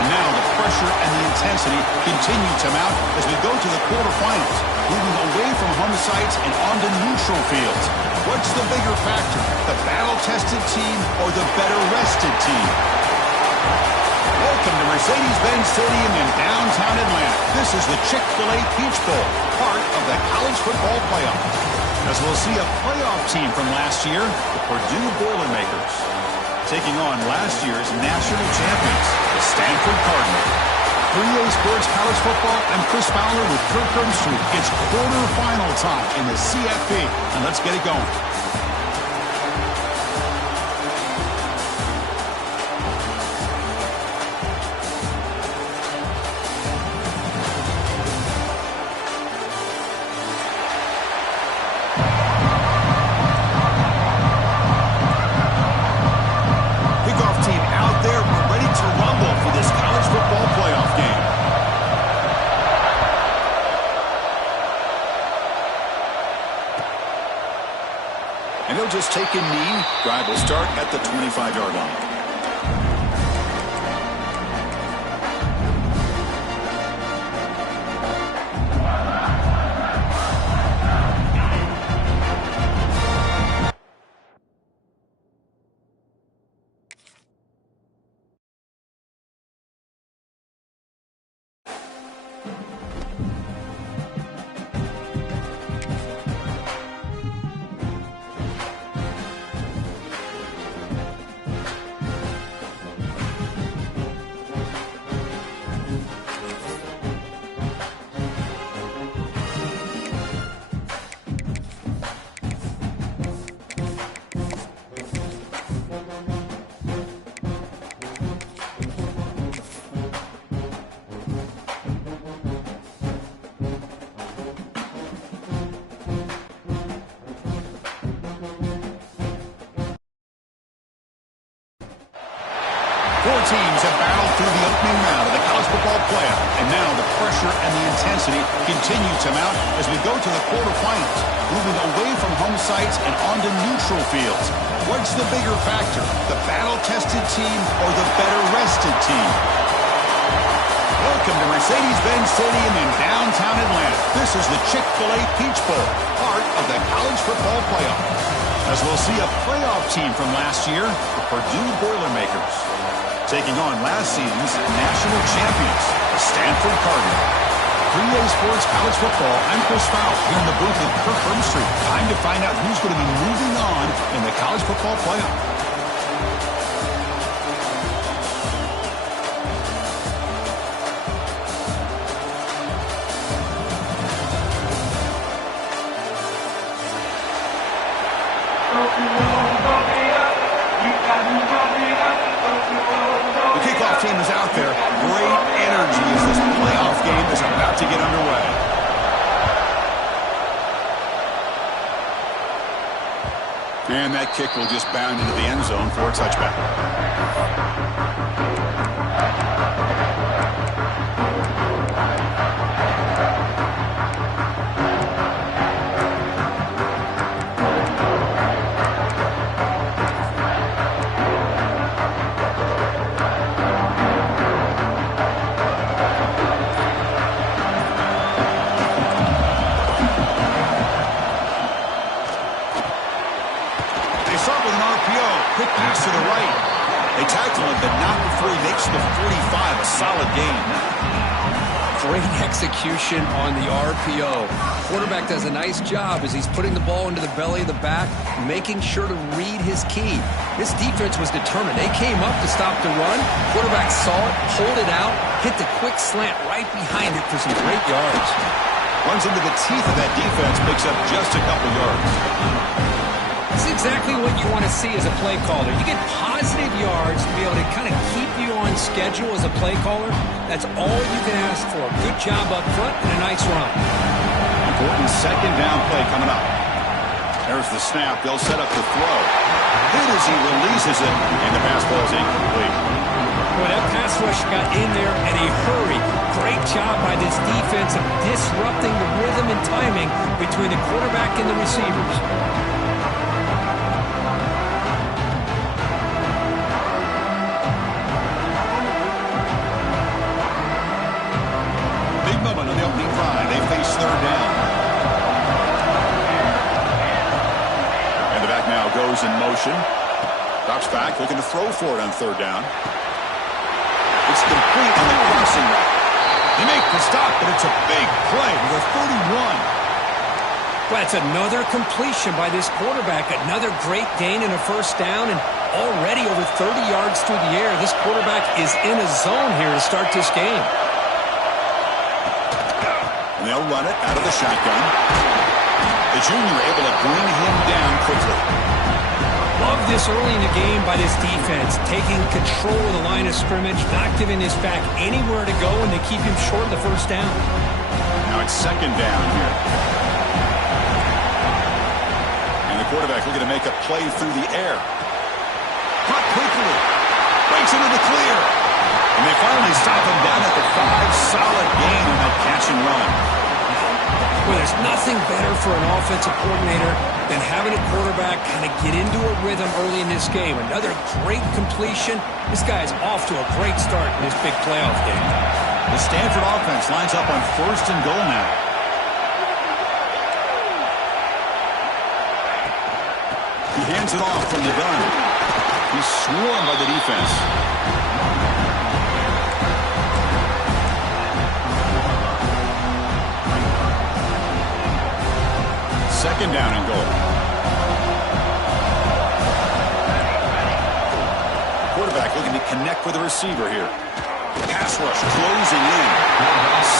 And now the pressure and the intensity continue to mount as we go to the quarterfinals, moving away from home sites and onto neutral fields. What's the bigger factor, the battle-tested team or the better-rested team? Welcome to Mercedes-Benz Stadium in downtown Atlanta. This is the Chick-fil-A Peach Bowl, part of the college football playoff. As we'll see a playoff team from last year, the Purdue Boilermakers, taking on last year's national champions, the Stanford Cardinals. 3A Sports College Football, I'm Chris Fowler with Kirk Street. It's quarterfinal time in the CFP, and let's get it going. And he'll just take a knee. Drive will start at the 25-yard line. Four teams have battled through the opening round of the college football playoff, and now the pressure and the intensity continue to mount as we go to the quarterfinals, moving away from home sites and onto neutral fields. What's the bigger factor, the battle-tested team or the better-rested team? Welcome to Mercedes-Benz Stadium in downtown Atlanta. This is the Chick-fil-A Peach Bowl, part of the college football playoff. As we'll see a playoff team from last year, the Purdue Boilermakers, taking on last season's national champions, the Stanford Cardinals. 3A Sports College Football, I'm Chris Fowler here in the booth with Kirk Street. Time to find out who's going to be moving on in the college football playoff. The kickoff team is out there. Great energy as this playoff game is about to get underway. And that kick will just bound into the end zone for a touchback. Quick pass to the right. They tackle him, but not before he makes the 45. A solid gain. Great execution on the RPO. Quarterback does a nice job as he's putting the ball into the belly of the back, making sure to read his key. This defense was determined. They came up to stop the run. Quarterback saw it, pulled it out, hit the quick slant right behind it for some great yards. Runs into the teeth of that defense, picks up just a couple yards. This is exactly what you want to see as a play caller. You get positive yards to be able to kind of keep you on schedule as a play caller. That's all you can ask for. Good job up front and a nice run. Important second down play coming up. There's the snap. They'll set up the throw. Hit as he releases it, and the pass ball is incomplete. Boy, that pass rush got in there in a hurry. Great job by this defense of disrupting the rhythm and timing between the quarterback and the receivers. motion. Drops back, looking to throw for it on third down. It's complete on the crossing route. They make the stop, but it's a big play to the 31. Well, it's another completion by this quarterback. Another great gain and a first down, and already over 30 yards through the air. This quarterback is in a zone here to start this game. And they'll run it out of the shotgun. The junior able to bring him down quickly. Love this early in the game by this defense, taking control of the line of scrimmage, not giving this back anywhere to go, and they keep him short of the first down. Now it's second down here. And the quarterback looking to make a play through the air. Caught quickly. Breaks into the clear. And they finally stop him down at the 5. Solid gain on that catch and run. Well, there's nothing better for an offensive coordinator than having a quarterback kind of get into a rhythm early in this game. Another great completion. This guy's off to a great start in this big playoff game. The Stanford offense lines up on first and goal now. He hands it off from the gun. He's swarmed by the defense. Second down and goal. Quarterback looking to connect with the receiver here. Pass rush closing in.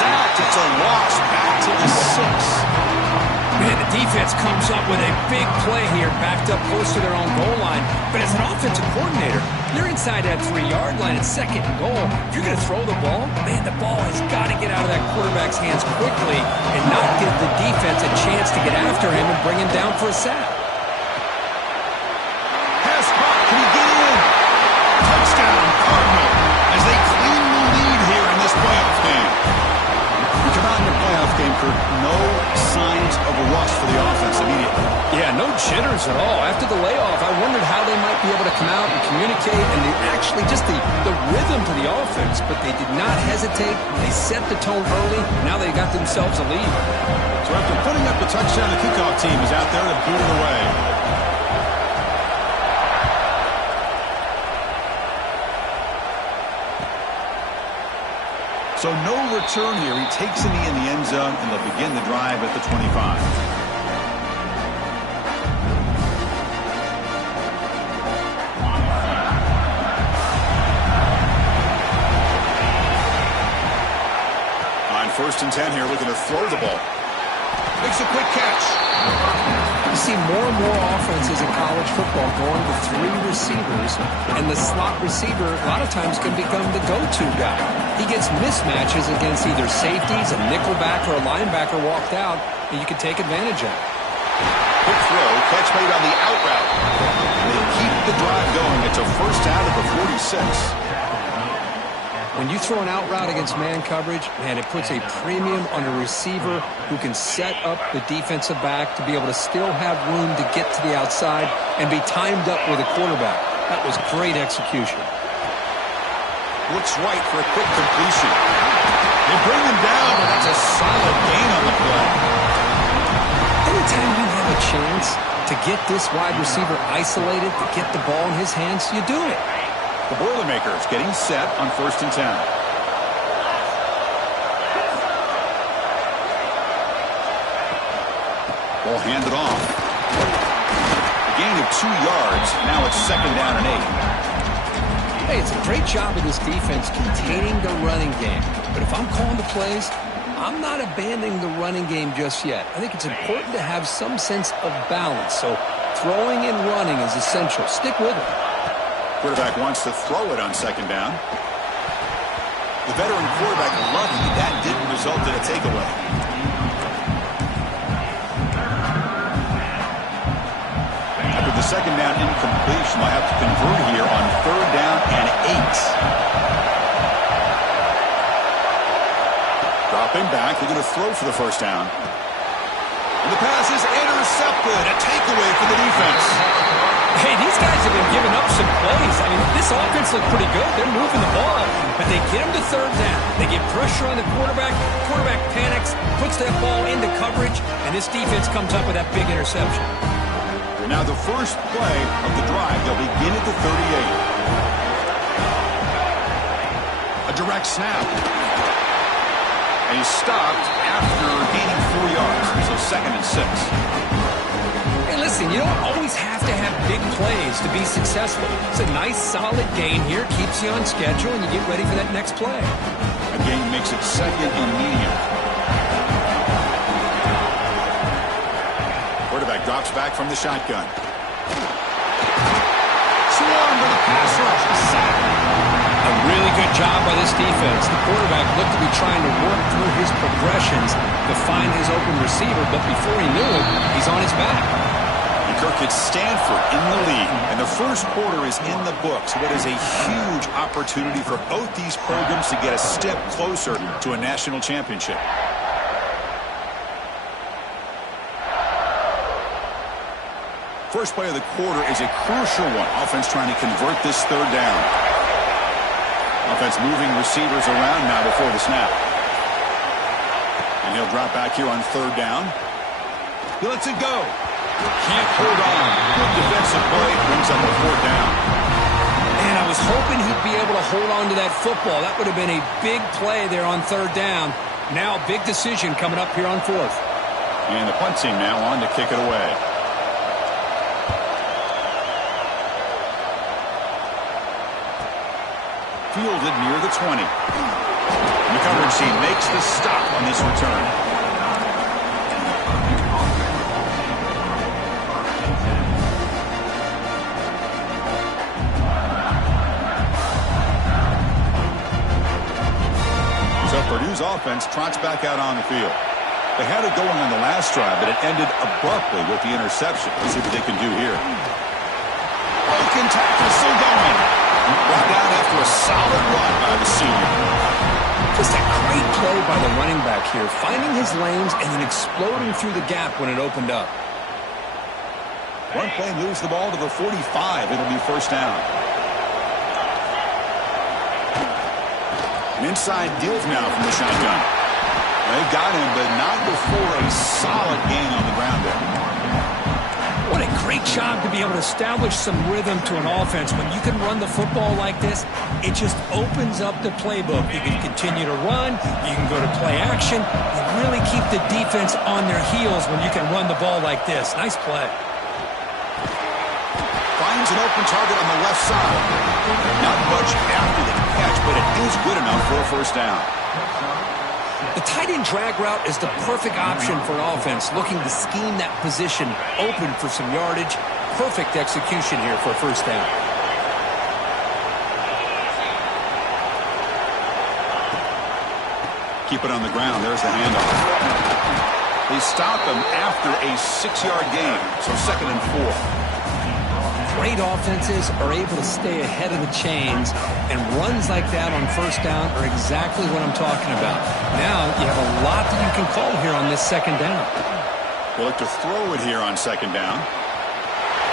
Sacked. It's a loss back to the 6. Man, the defense comes up with a big play here, backed up close to their own goal line. But as an offensive coordinator, you're inside that 3-yard line at second and goal. If you're going to throw the ball, man, the ball has got to get out of that quarterback's hands quickly and not give the defense a chance to get after him and bring him down for a sack. Pass caught. Can he get in? Touchdown, Cardinal, as they clean the lead here in this playoff game. We come out in the playoff game, Kurt. No signs of a rush for the offense immediately. Yeah, no jitters at all. After the layoff, I wondered how they might be able to come out and communicate and actually just the rhythm to the offense, but they did not hesitate. They set the tone early. Now they got themselves a lead. So after putting up the touchdown, the kickoff team is out there to boot it away. So no return here. He takes a knee in the end zone, and they'll begin the drive at the 25. On first and 10 here, looking to throw the ball. Makes a quick catch. You see more and more offenses in college football going to 3 receivers, and the slot receiver a lot of times can become the go-to guy. He gets mismatches against either safeties, a nickelback, or a linebacker walked out, and you can take advantage of it. Quick throw, catch made on the out route. They keep the drive going. It's a first down at the 46. When you throw an out route against man coverage, man, it puts a premium on a receiver who can set up the defensive back to be able to still have room to get to the outside and be timed up with a quarterback. That was great execution. Looks right for a quick completion. They bring him down, but that's a solid gain on the play. Anytime you have a chance to get this wide receiver isolated, to get the ball in his hands, you do it. The Boilermakers getting set on first and 10. Ball handed off. A gain of 2 yards. Now it's second down and 8. Hey, it's a great job of this defense containing the running game. But if I'm calling the plays, I'm not abandoning the running game just yet. I think it's important to have some sense of balance. So throwing and running is essential. Stick with it. Quarterback wants to throw it on second down. The veteran quarterback lucky that didn't result in a takeaway. After the second down incompletion, they'll have to convert here on third down and 8. Dropping back, they're going to throw for the first down. And the pass is intercepted. A takeaway for the defense. Hey, these guys have been giving up some plays. I mean, this offense looked pretty good. They're moving the ball, but they get him to third down. They get pressure on the quarterback. Quarterback panics, puts that ball into coverage, and this defense comes up with that big interception. Now the first play of the drive, they'll begin at the 38. A direct snap. And he's stopped after gaining 4 yards. So 2nd and 6. Hey, listen, you don't always have to have big plays to be successful. It's a nice, solid gain here. Keeps you on schedule, and you get ready for that next play. A gain makes it 2nd and medium. Quarterback drops back from the shotgun. Swarm with a pass rush. Sack. A really good job by this defense. The quarterback looked to be trying to work through his progressions to find his open receiver, but before he knew it, he's on his back. And Kirk gets Stanford in the lead, and the first quarter is in the books. What is a huge opportunity for both these programs to get a step closer to a national championship. First play of the quarter is a crucial one. Offense trying to convert this 3rd down. Offense moving receivers around now before the snap. And he'll drop back here on 3rd down. He lets it go. Can't hold on. Good defensive play. Brings up a 4th down. And I was hoping he'd be able to hold on to that football. That would have been a big play there on 3rd down. Now a big decision coming up here on 4th. And the punt team now on to kick it away. Fielded near the 20. And the coverage team makes the stop on this return. So Purdue's offense trots back out on the field. They had it going on the last drive, but it ended abruptly with the interception. Let's see what they can do here. Broken tackle, still going. Brought down after a solid run by the senior. Just a great play by the running back here, finding his lanes and then exploding through the gap when it opened up. One play moves the ball to the 45. It'll be 1st down. An inside deals now from the shotgun. They got him, but not before a solid gain on the ground there. What a great job to be able to establish some rhythm to an offense. When you can run the football like this, it just opens up the playbook. You can continue to run. You can go to play action. You really keep the defense on their heels when you can run the ball like this. Nice play. Finds an open target on the left side. Not much after the catch, but it is good enough for a 1st down. The tight end drag route is the perfect option for an offense looking to scheme that position open for some yardage. Perfect execution here for a 1st down. Keep it on the ground. There's the handoff. They stop him after a 6-yard gain, so 2nd and 4. Great offenses are able to stay ahead of the chains, and runs like that on 1st down are exactly what I'm talking about. Now you have a lot that you can call here on this 2nd down. They look to throw it here on 2nd down.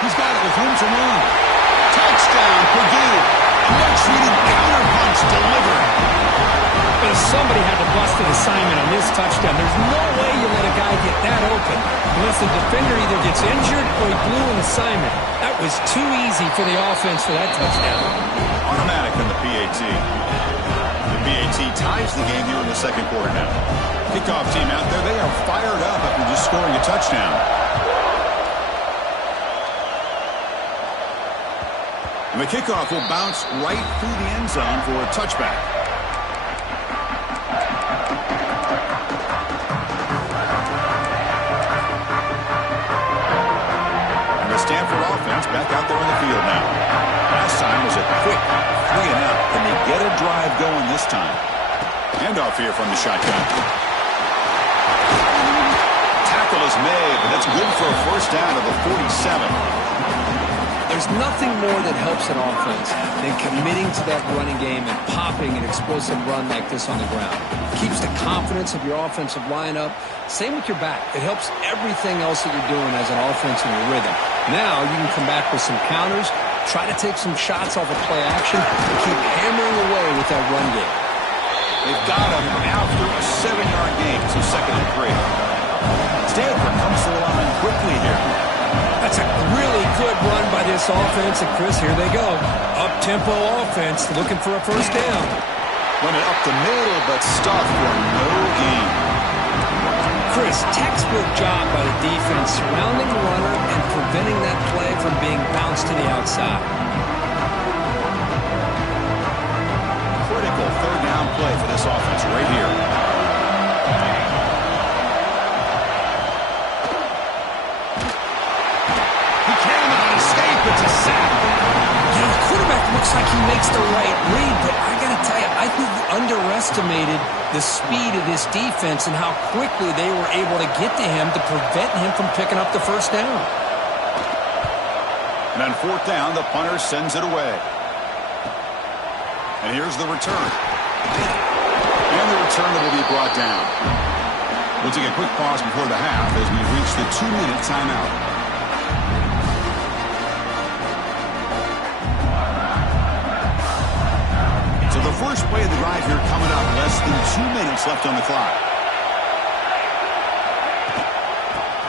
He's got it with room to run. Touchdown, Purdue. A much-needed counter-punch delivered. But if somebody had to bust an assignment on this touchdown, there's no way you let a guy get that open unless the defender either gets injured or he blew an assignment. That was too easy for the offense for that touchdown. Automatic on the PAT. The PAT ties the game here in the 2nd quarter now. Kickoff team out there, they are fired up after just scoring a touchdown. And the kickoff will bounce right through the end zone for a touchback. Stanford offense back out there on the field now. Last time was a quick 3-and-out. Can they get a drive going this time? Handoff here from the shotgun. Tackle is made, but that's good for a 1st down to the 47. There's nothing more that helps an offense than committing to that running game and popping an explosive run like this on the ground. Keeps the confidence of your offensive lineup. Same with your back. It helps everything else that you're doing as an offense in your rhythm. Now you can come back with some counters, try to take some shots off of play action, and keep hammering away with that run game. They've got him after a 7-yard gain, so 2nd and 3. Stanford comes to the line quickly here. That's a really run by this offense, and Chris, here they go. Up-tempo offense, looking for a first down. Run it up the middle, but stuffed for no gain. Chris, textbook job by the defense surrounding the runner and preventing that play from being bounced to the outside. Critical third down play for this offense right here. He cannot escape. It's a sack. You know, the quarterback looks like he makes the right read, but I got to tell you, I think he underestimated the speed of this defense and how quickly they were able to get to him to prevent him from picking up the first down. And on fourth down, the punter sends it away. And here's the return. And the returner will be brought down. We'll take a quick pause before the half as we reach the 2-minute timeout. So the first play of the drive here coming up. Less than 2 minutes left on the clock.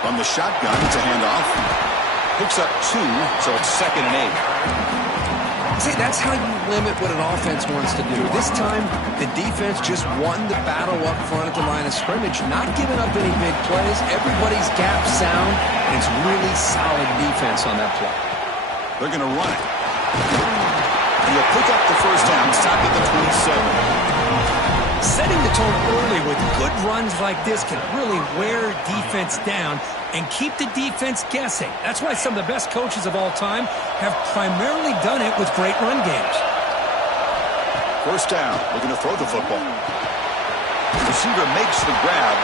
From the shotgun, it's a handoff. Picks up 2, so it's 2nd and 8. See, that's how you limit what an offense wants to do. This time, the defense just won the battle up front at the line of scrimmage, not giving up any big plays. Everybody's gap sound, and it's really solid defense on that play. They're going to run it. And they'll pick up the first down, stopped at the 27. Setting the tone early with good runs like this can really wear defense down and keep the defense guessing. That's why some of the best coaches of all time have primarily done it with great run games. First down, looking to throw the football. The receiver makes the grab.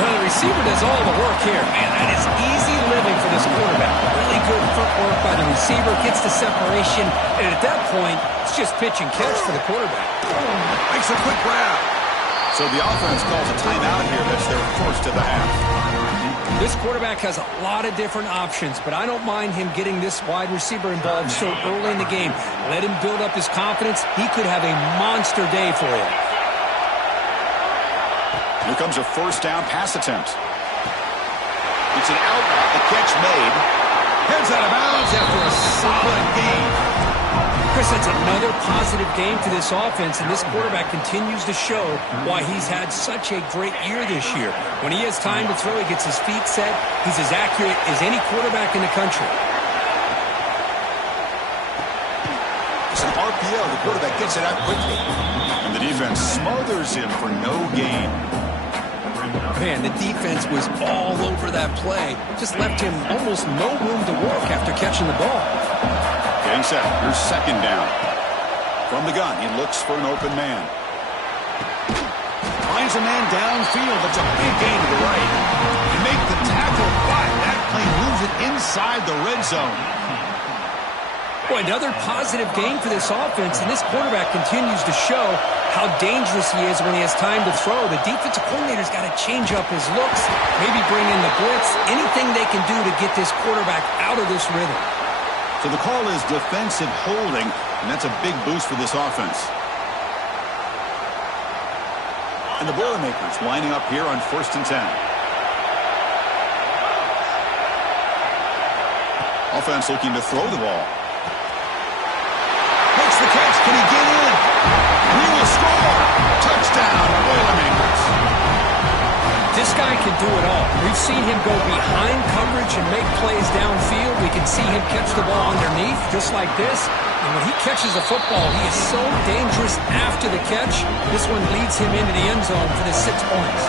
Well, the receiver does all the work here. Man, that is easy living for this quarterback. Really good footwork by the receiver, gets the separation, and at that point, it's just pitch and catch for the quarterback. Makes a quick grab. So the offense calls a timeout here. That's their first of the half. This quarterback has a lot of different options, but I don't mind him getting this wide receiver involved so early in the game. Let him build up his confidence. He could have a monster day for you. Here comes a first down pass attempt. It's an out. The catch made. Heads out of bounds after a solid gain. Chris, that's another positive game for this offense, and this quarterback continues to show why he's had such a great year this year. When he has time to throw, he gets his feet set. He's as accurate as any quarterback in the country. It's an RPO. The quarterback gets it out quickly. And the defense smothers him for no gain. Man, the defense was all over that play. Just left him almost no room to work after catching the ball. Getting set. Here's second down. From the gun, he looks for an open man. Finds a man downfield. That's a big gain to the right. They make the tackle, but that play moves it inside the red zone. Boy, another positive game for this offense, and this quarterback continues to show how dangerous he is when he has time to throw. The defensive coordinator's got to change up his looks, maybe bring in the blitz, anything they can do to get this quarterback out of this rhythm. So the call is defensive holding, and that's a big boost for this offense. And the Boilermakers lining up here on 1st and 10. Offense looking to throw the ball. Makes the catch. Can he get in? And he will score. Touchdown, Boilermakers. This guy can do it all. We've seen him go behind coverage and make plays downfield. We can see him catch the ball underneath, just like this. And when he catches a football, he is so dangerous after the catch. This one leads him into the end zone for the 6 points.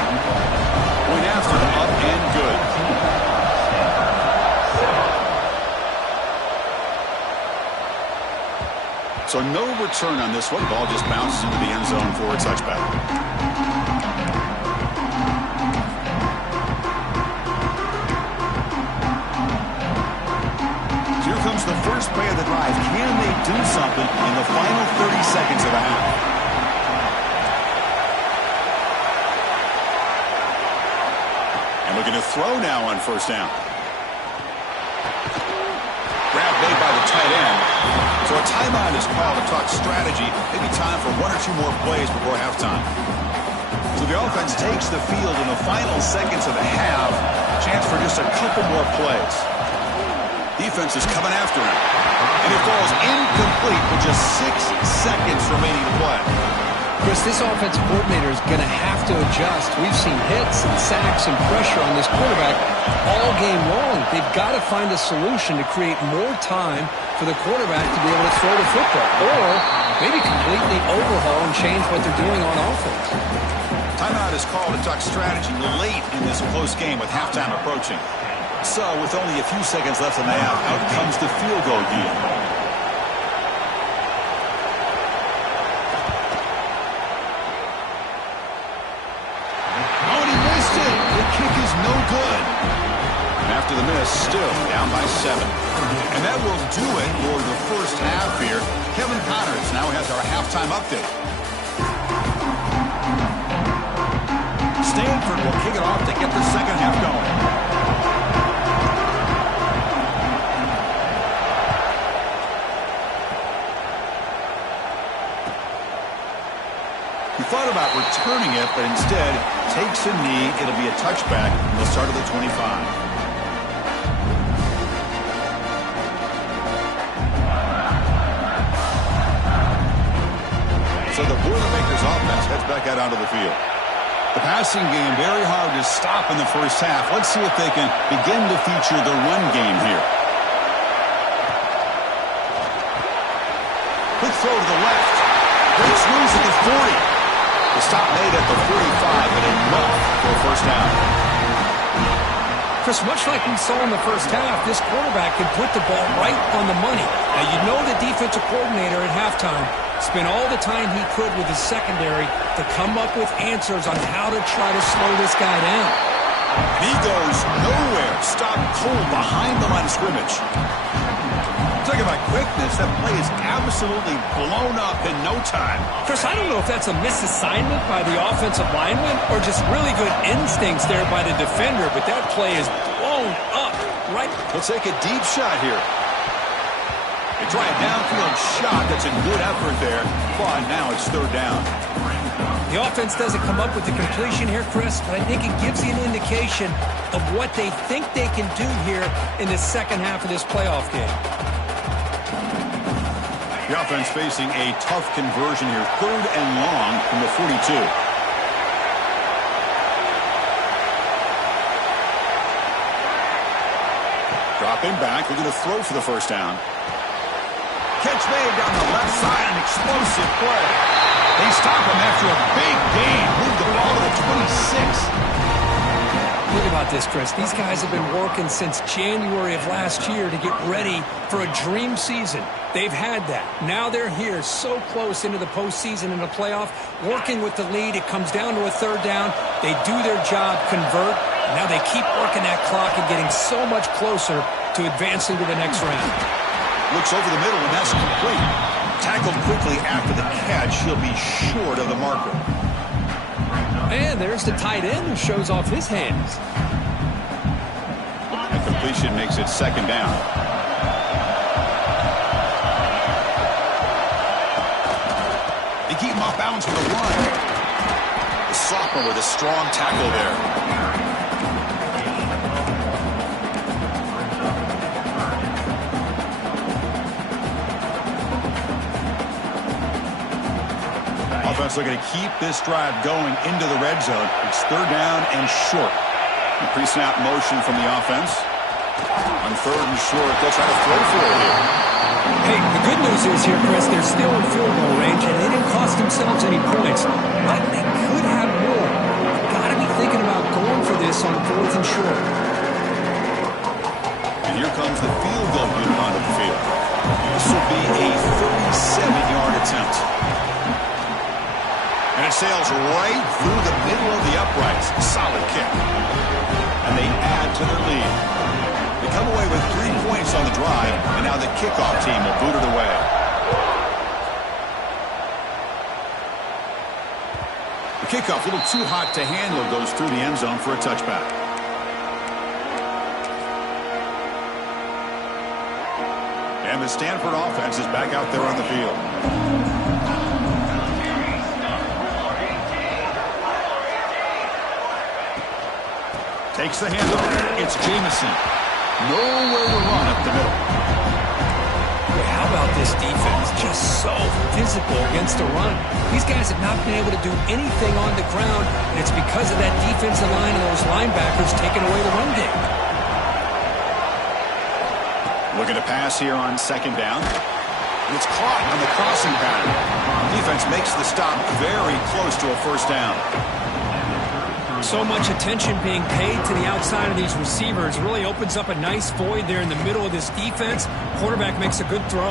Point after, up and good. So no return on this one. Ball just bounces into the end zone for a touchback. Here comes the first play of the drive. Can they do something in the final 30 seconds of the half? And looking to throw now on first down. Grab made by the tight end. So a timeout is called to talk strategy. Maybe time for 1 or 2 more plays before halftime. So the offense takes the field in the final seconds of the half. Chance for just a couple more plays. Defense is coming after him. And it falls incomplete with just 6 seconds remaining to play. Chris, this offensive coordinator is going to have to adjust. We've seen hits and sacks and pressure on this quarterback all game long. They've got to find a solution to create more time for the quarterback to be able to throw the football. Or maybe completely overhaul and change what they're doing on offense. Timeout is called to talk strategy late in this close game with halftime approaching. So, with only a few seconds left in the half, out comes the field goal deal. Oh, and he missed it. The kick is no good. And after the miss, still down by 7. And that will do it for the first half here. Kevin Connors now has our halftime update. Stanford will kick it off to get the second half going. He thought about returning it, but instead takes a knee. It'll be a touchback. They'll start at the 25. So the Boilermakers offense heads back out onto the field. The passing game very hard to stop in the first half. Let's see if they can begin to feature the run game here. Quick throw to the left. Breaks loose at the 40. The stop made at the 45, but enough for a first down. Chris, much like we saw in the first half, this quarterback can put the ball right on the money. Now, you know the defensive coordinator at halftime spent all the time he could with his secondary to come up with answers on how to try to slow this guy down. He goes nowhere. Stop cold behind the line of scrimmage. Talking about quickness, that play is absolutely blown up in no time. Chris, I don't know if that's a misassignment by the offensive lineman or just really good instincts there by the defender, but that play is blown up right. Let's take a deep shot here. They try a downfield shot. That's a good effort there, but now it's third down. The offense doesn't come up with the completion here, Chris, but I think it gives you an indication of what they think they can do here in the second half of this playoff game. The offense facing a tough conversion here. Third and long from the 42. Dropping back, looking to throw for the first down. Catch made down the left side, an explosive play. They stop him after a big gain. Move the ball to the 26. Think about this, Chris. These guys have been working since January of last year to get ready for a dream season. They've had that. Now they're here so close into the postseason and the playoff, working with the lead. It comes down to a third down. They do their job, convert. Now they keep working that clock and getting so much closer to advancing to the next round. Looks over the middle, and that's complete. Tackled quickly after the catch. He'll be short of the marker. And there's the tight end who shows off his hands. That completion makes it second down. They keep him off bounds for the run. The sophomore with a strong tackle there. Offense looking to keep this drive going into the red zone. It's third down and short. The pre-snap motion from the offense. On third and short, they'll try to throw for it here. Hey, the good news is here, Chris, they're still in field goal range, and they didn't cost themselves any points. But they could have more. Got to be thinking about going for this on fourth and short. And here comes the field goal unit onto the field. This will be a 37-yard attempt. And it sails right through the middle of the uprights. Solid kick. And they add to their lead. They come away with 3 points on the drive, and now the kickoff team will boot it away. The kickoff, a little too hot to handle, goes through the end zone for a touchback. And the Stanford offense is back out there on the field. Takes the handoff. It's Jamison. Nowhere to run up the middle. How about this defense? Just so physical against the run. These guys have not been able to do anything on the ground, and it's because of that defensive line and those linebackers taking away the run game. Looking to pass here on second down. And it's caught on the crossing pattern. Defense makes the stop very close to a first down. So much attention being paid to the outside of these receivers. Really opens up a nice void there in the middle of this defense. Quarterback makes a good throw.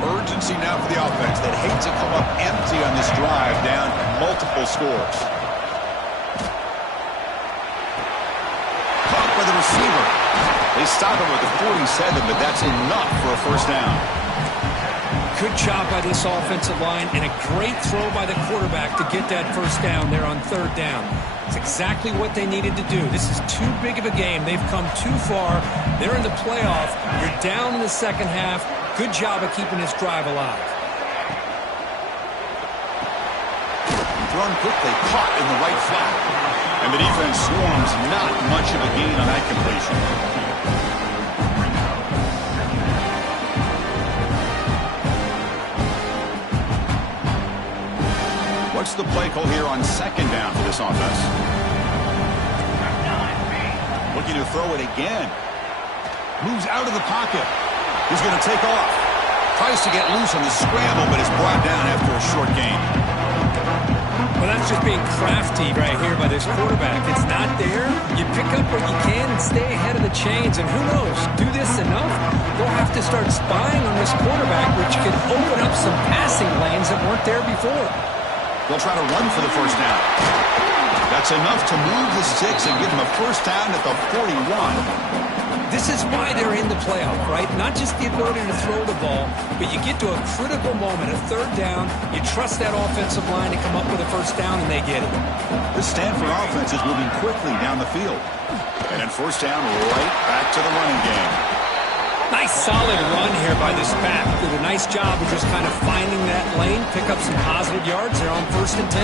Urgency now for the offense that hates to come up empty on this drive, down multiple scores. Caught by the receiver. They stop him with the 47, but that's enough for a first down. Good job by this offensive line and a great throw by the quarterback to get that first down there on third down. It's exactly what they needed to do. This is too big of a game. They've come too far. They're in the playoff. You're down in the second half. Good job of keeping this drive alive. Thrown quickly, caught in the right flat. And the defense swarms, not much of a gain on that completion. What's the play call here on second down for this offense? Looking to throw it again. Moves out of the pocket. He's going to take off. Tries to get loose on the scramble, but is brought down after a short gain. Well, that's just being crafty right here by this quarterback. It's not there. You pick up what you can and stay ahead of the chains. And who knows, do this enough, they'll have to start spying on this quarterback, which could open up some passing lanes that weren't there before. They'll try to run for the first down. That's enough to move the sticks and give them a first down at the 41. This is why they're in the playoff, right? Not just the ability to throw the ball, but you get to a critical moment, a third down, you trust that offensive line to come up with a first down, and they get it. This Stanford offense is moving quickly down the field. And then first down right back to the running game. Nice solid run here by this back. Did a nice job of just kind of finding that lane, pick up some positive yards there on 1st and 10.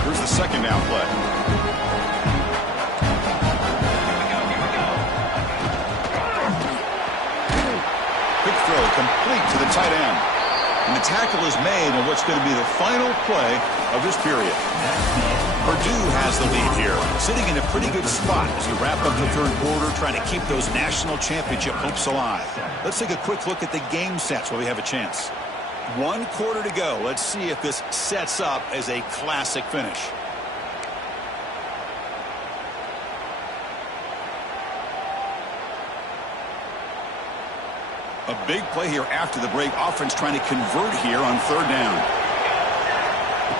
Here's the second down play. Quick throw complete to the tight end. And the tackle is made on what's going to be the final play of this period. Purdue has the lead here, sitting in a pretty good spot as you wrap up the third quarter, trying to keep those national championship hopes alive. Let's take a quick look at the game sets while we have a chance. 1 quarter to go. Let's see if this sets up as a classic finish. A big play here after the break. Offense trying to convert here on third down.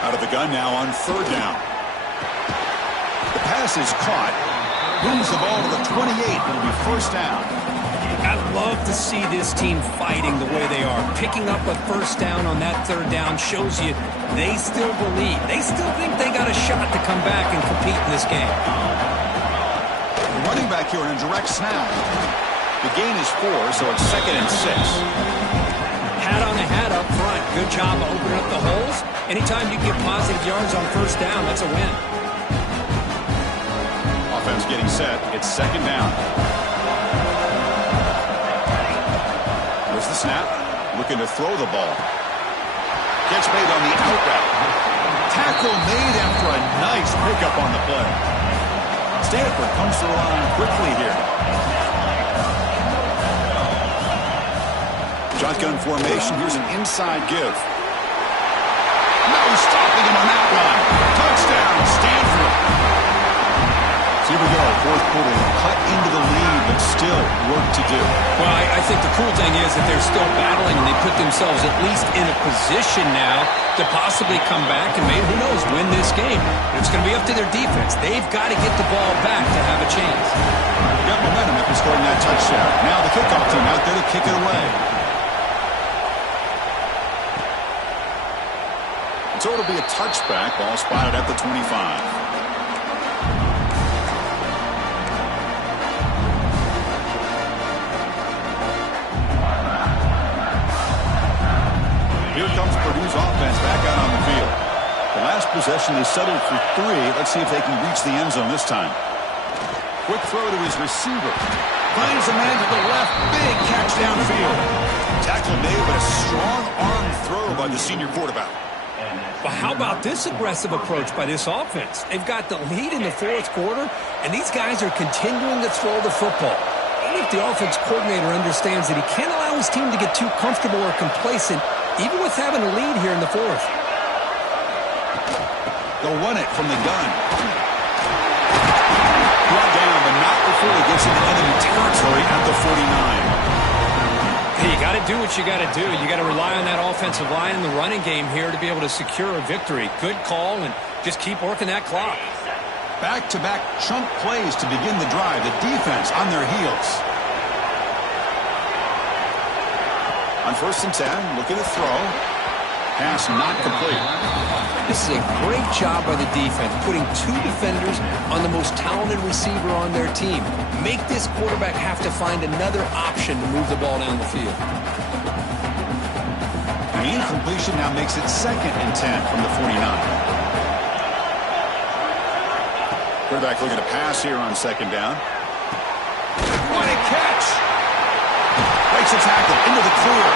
Out of the gun now on third down. The pass is caught. Moves the ball to the 28. It'll be first down. I love to see this team fighting the way they are. Picking up a first down on that third down shows you they still believe. They still think they got a shot to come back and compete in this game. The running back here in a direct snap. The gain is 4, so it's 2nd and 6. Hat on a hat up front. Good job of opening up the holes. Anytime you get positive yards on first down, that's a win. Offense getting set. It's 2nd down. Here's the snap. Looking to throw the ball. Catch made on the out route. Tackle made after a nice pickup on the play. Stanford comes to the line quickly here. Shotgun formation. Here's an inside give. No stopping him on that one. Touchdown, Stanford. So here we go. Fourth quarter. Cut into the lead, but still work to do. Well, I think the cool thing is that they're still battling, and they put themselves at least in a position now to possibly come back and maybe, who knows, win this game. It's going to be up to their defense. They've got to get the ball back to have a chance. Got momentum after scoring that touchdown. Now the kickoff team out there to kick it away. So it'll be a touchback. Ball spotted at the 25. Here comes Purdue's offense back out on the field. possession, they settled for 3. Let's see if they can reach the end zone this time. Quick throw to his receiver. Finds a man to the left. Big catch downfield. Tackle made, but a strong arm throw by the senior quarterback. But how about this aggressive approach by this offense? They've got the lead in the fourth quarter, and these guys are continuing to throw the football. Only if the offense coordinator understands that he can't allow his team to get too comfortable or complacent, even with having a lead here in the fourth. They'll run it from the gun. Brought down, but not before he gets into enemy territory at the 49. Hey, you got to do what you got to do. You got to rely on that offensive line in the running game here to be able to secure a victory. Good call, and just keep working that clock. Back-to-back chunk plays to begin the drive. The defense on their heels. On 1st and 10, looking to throw. Pass not complete. This is a great job by the defense, putting 2 defenders on the most talented receiver on their team. Make this quarterback have to find another option to move the ball down the field. The incompletion now makes it 2nd and 10 from the 49. Quarterback looking to pass here on 2nd down. What a catch! Breaks a tackle into the clear.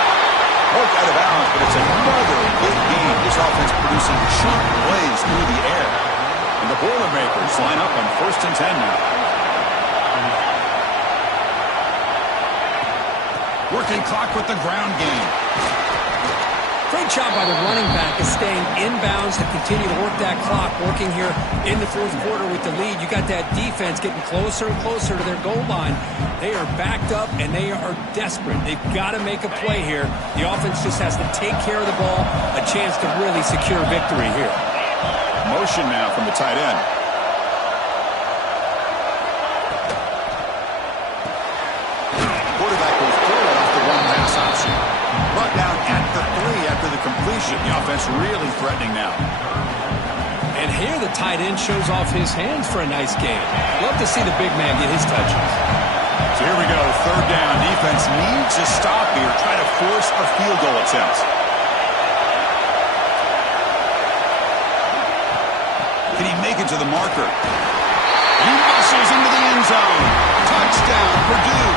Broke out of bounds, but it's another big game. This offense producing chunk plays through the air. And the Boilermakers line up on 1st and 10 now. Working clock with the ground game. Great job by the running back is staying inbounds to continue to work that clock, working here in the fourth quarter with the lead. You got that defense getting closer and closer to their goal line. They are backed up, and they are desperate. They've got to make a play here. The offense just has to take care of the ball, a chance to really secure victory here. Motion now from the tight end. Quarterback will throw it off the one-pass option. Brought down at the 3 after the completion. The offense really threatening now. And here the tight end shows off his hands for a nice game. Love to see the big man get his touches. So here we go, 3rd down. Defense needs a stop here. Try to force a field goal attempt. Can he make it to the marker? He muscles into the end zone. Touchdown, Purdue.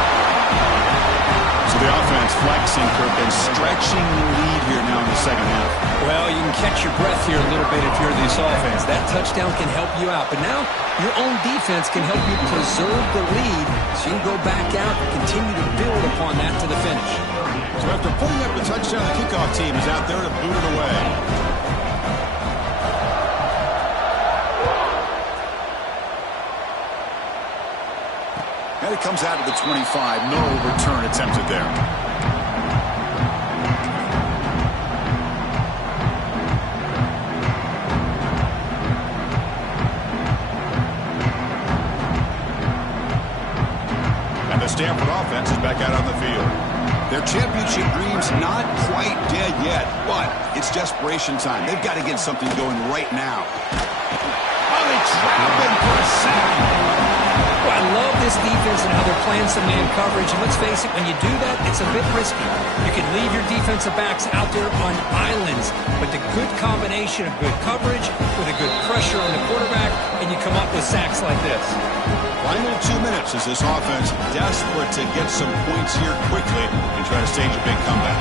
So the offense flexing, Kirk, and stretching the lead here now in the 2nd half. Well, you can catch your breath here a little bit if you're this offense. That touchdown can help you out. But now your own defense can help you preserve the lead so you can go back out and continue to build upon that to the finish. So after putting up the touchdown, the kickoff team is out there to boot it away. And it comes out of the 25. No return attempted there. And the Stanford offense is back out on the field. Their championship dreams not quite dead yet, but it's desperation time. They've got to get something going right now. Oh, they trap him for a sack. Well, I love this defense and how they're playing some man coverage. And let's face it, when you do that, it's a bit risky. You can leave your defensive backs out there on islands, but the good combination of good coverage with a good pressure on the quarterback, and you come up with sacks like this. Final 2 minutes as this offense desperate to get some points here quickly and try to stage a big comeback.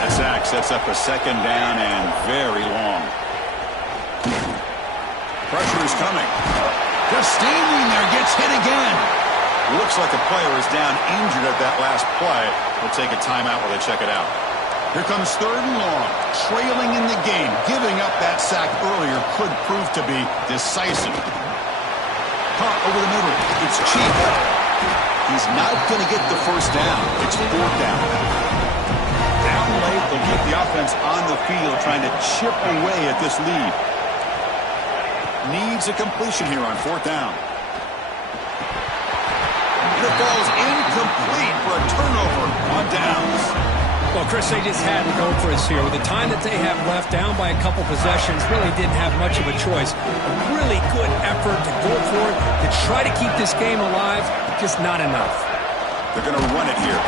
That sack sets up a 2nd down and very long. Pressure is coming. Just standing there, gets hit again. Looks like a player is down injured at that last play. We'll take a timeout while they check it out. Here comes 3rd and long. Trailing in the game. Giving up that sack earlier could prove to be decisive. Caught over the middle. It's cheap. He's not going to get the 1st down. It's 4th down. Down late, they'll keep the offense on the field trying to chip away at this lead. Needs a completion here on 4th down. And it falls incomplete for a turnover on downs. Well, Chris, they just had to go for us here. With the time that they have left, down by a couple possessions, really didn't have much of a choice. A really good effort to go for it, to try to keep this game alive, just not enough. They're going to run it here.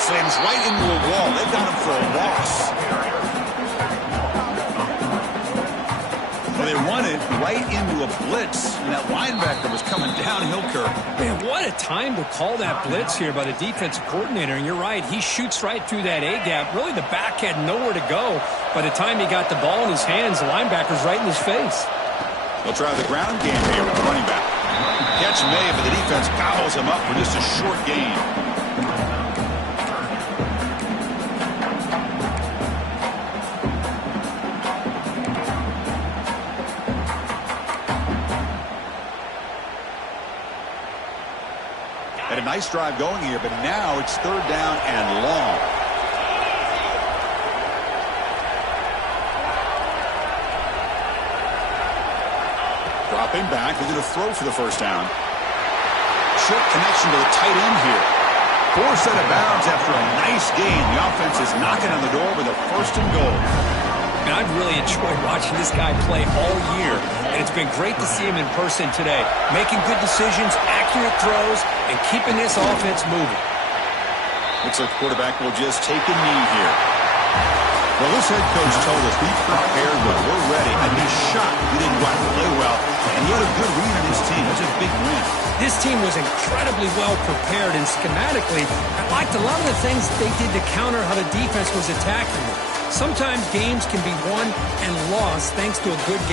Slams right into a wall. They've got him for a loss. Well, they run it right into a blitz, and that linebacker was coming downhill curve. Man, what a time to call that blitz here by the defensive coordinator. And you're right, he shoots right through that A-gap. Really, the back had nowhere to go. By the time he got the ball in his hands, the linebacker's right in his face. They'll try the ground game here with the running back. Catch made, but the defense gobbles him up for just a short gain. Had a nice drive going here, but now it's third down and long. Dropping back, they're going to throw for the first down. Short connection to the tight end here. Forced out of bounds after a nice gain. The offense is knocking on the door with a first and goal. And I've really enjoyed watching this guy play all year, and it's been great to see him in person today, making good decisions, accurate throws, and keeping this offense moving. Looks like the quarterback will just take a knee here. Well, this head coach told us, be prepared when we're ready. I'd be shocked if he didn't go out and play well, and he had a good read on his team. That's a big win. This team was incredibly well prepared, and schematically, I liked a lot of the things they did to counter how the defense was attacking them. Sometimes games can be won and lost thanks to a good game.